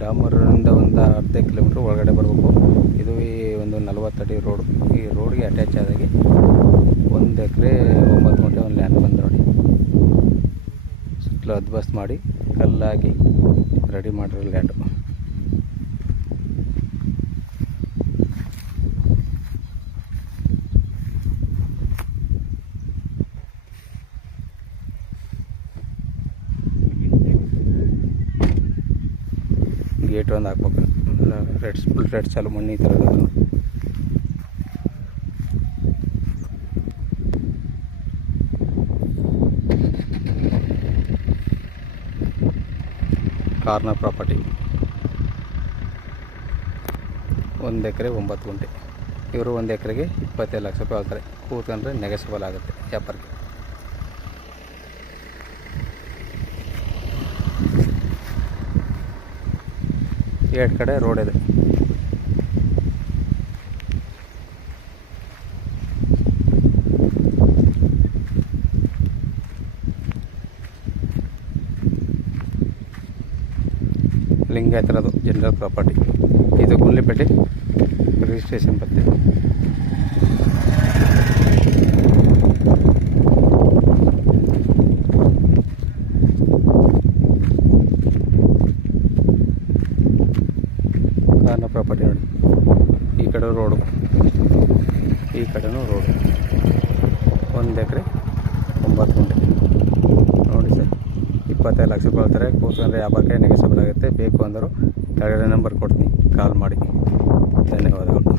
ಡಾಮರಿಂದ ಒಂದು ಅರ್ಧ ಕಿಲೋಮೀಟ್ರ್ ಒಳಗಡೆ ಬರಬೇಕು. ಇದು ಈ ಒಂದು 40 ಅಡಿ ರೋಡು. ಈ ರೋಡ್ಗೆ ಅಟ್ಯಾಚ್ ಆದಾಗೆ 1 ಎಕರೆ 9 ಗುಂಟೆ ಒಂದು ಲ್ಯಾಂಡ್ ಬಂದು ನೋಡಿ. ಸುತ್ತಲೂ ಅದ್ಬಸ್ತ್ ಮಾಡಿ ಕಲ್ಲಾಗಿ ರೆಡಿ ಮಾಡಿರೋ ಲ್ಯಾಂಡು. ಗೇಟ್ ಒಂದು ಹಾಕ್ಬೇಕು. ಫುಲ್ ರೆಡ್ ಚಾಲು ಮಣ್ಣು ಈ ಥರದ್ದು. ಕಾರ್ನರ್ ಪ್ರಾಪರ್ಟಿ 1 ಎಕರೆ 9 ಗುಂಟೆ. ಇವರು 1 ಎಕರೆಗೆ 25 ಲಕ್ಷ ರೂಪಾಯಿ ಹೇಳ್ತಾರೆ. ಕೂತ್ಕೊಂಡ್ರೆ ನೆಗೆಸಿಬಲ್ ಆಗುತ್ತೆ ವ್ಯಾಪಾರಕ್ಕೆ. ಎರಡು ಕಡೆ ರೋಡ್ ಇದೆ. ಲಿಂಗಾಯತರದು ಜನರಲ್ ಪ್ರಾಪರ್ಟಿ. ಇದು ಗುಂಡ್ಲುಪೇಟೆ ರಿಜಿಸ್ಟ್ರೇಷನ್ ಬರ್ತದೆ. ಕಾರ್ನರ್ ಪ್ರಾಪರ್ಟಿ ನೋಡಿ. ಈ ಕಡೆ ರೋಡು, ಈ ಕಡೆನೂ ರೋಡು. 1 ಎಕರೆ 9 ಗುಂಟೆ ನೋಡಿ ಸರ್. 25 ಲಕ್ಷ ರೂಪಾಯಿ ಹೇಳ್ತಾರೆ. ಕೂತ್ಕೊಂಡ್ರೆ ವ್ಯಾಪಾರಕ್ಕೆ ನೆಗೆಸಬಲ್ ಆಗುತ್ತೆ. ಬೇಕು ಅಂದರೂ ಕೆಳಗಡೆ ನಂಬರ್ ಕೊಡ್ತೀನಿ, ಕಾಲ್ ಮಾಡಿ. ಧನ್ಯವಾದಗಳು.